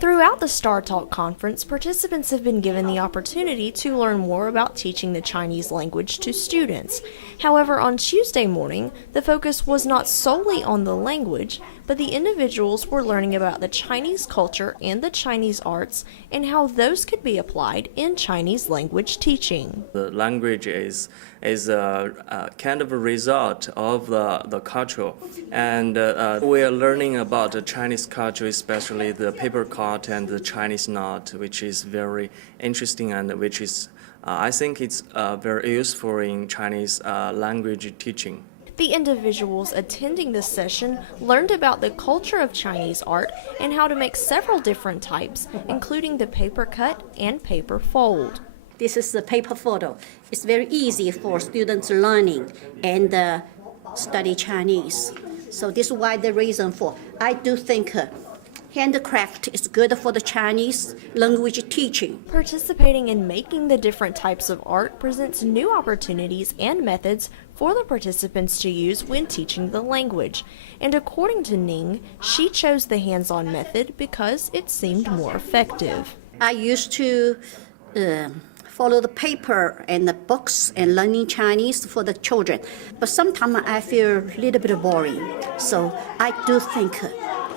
Throughout the Star Talk conference, participants have been given the opportunity to learn more about teaching the Chinese language to students. However, on Tuesday morning, the focus was not solely on the language, but the individuals were learning about the Chinese culture and the Chinese arts and how those could be applied in Chinese language teaching. The language is a kind of a result of the culture, and we are learning about the Chinese culture, especially the paper cut and the Chinese knot, which is very interesting and which is I think it's very useful in Chinese language teaching. The individuals attending this session learned about the culture of Chinese art and how to make several different types, including the paper cut and paper fold. This is the paper photo. It's very easy for students learning and study Chinese. So this is why the reason for, I do think handcraft is good for the Chinese language teaching. Participating in making the different types of art presents new opportunities and methods for the participants to use when teaching the language. And according to Ning, she chose the hands-on method because it seemed more effective. I used to follow the paper and the books and learning Chinese for the children. But sometimes I feel a little bit boring. So I do think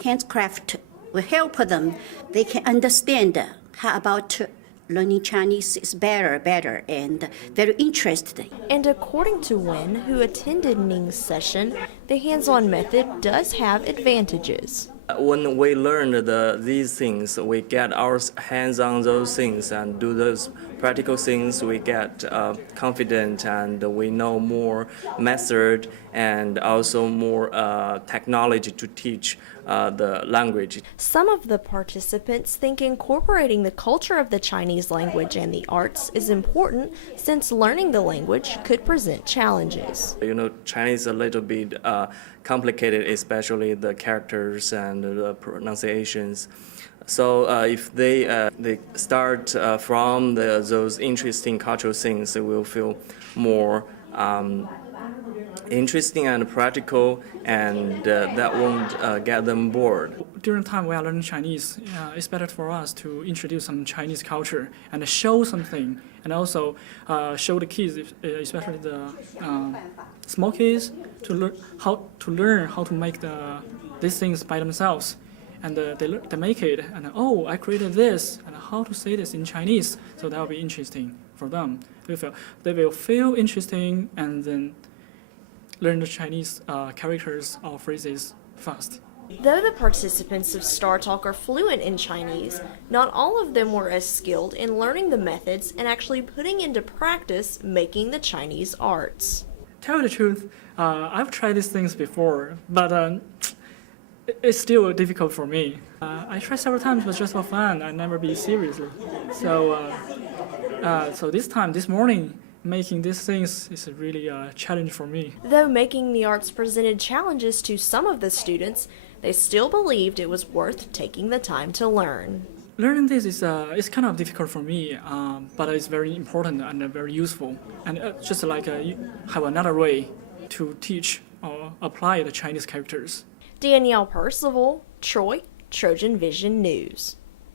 handcraft will help them. They can understand how about learning Chinese is better and very interesting. And according to Wen, who attended Ning's session, the hands-on method does have advantages. When we learn these things, we get our hands on those things and do those practical things. We get confident and we know more method and also more technology to teach the language. Some of the participants think incorporating the culture of the Chinese language and the arts is important since learning the language could present challenges. You know, Chinese is a little bit complicated, especially the characters and the pronunciations. So if they start from those interesting cultural things, they will feel more interesting and practical, and that won't get them bored. During the time we are learning Chinese, it's better for us to introduce some Chinese culture and show something, and also show the kids, especially the small kids, to learn how to make these things by themselves. And they make it, and oh, I created this, and how to say this in Chinese. So that will be interesting for them. They will feel interesting and then learn the Chinese characters or phrases fast. Though the participants of Star Talk are fluent in Chinese, not all of them were as skilled in learning the methods and actually putting into practice making the Chinese arts. Tell you the truth, I've tried these things before, but it's still difficult for me. I tried several times, but just for fun. I never be seriously. So this morning, making these things is really a challenge for me. Though making the arts presented challenges to some of the students, they still believed it was worth taking the time to learn. Learning this is kind of difficult for me, but it's very important and very useful. And just like you have another way to teach or apply the Chinese characters. Danielle Percival, Troy, Trojan Vision News.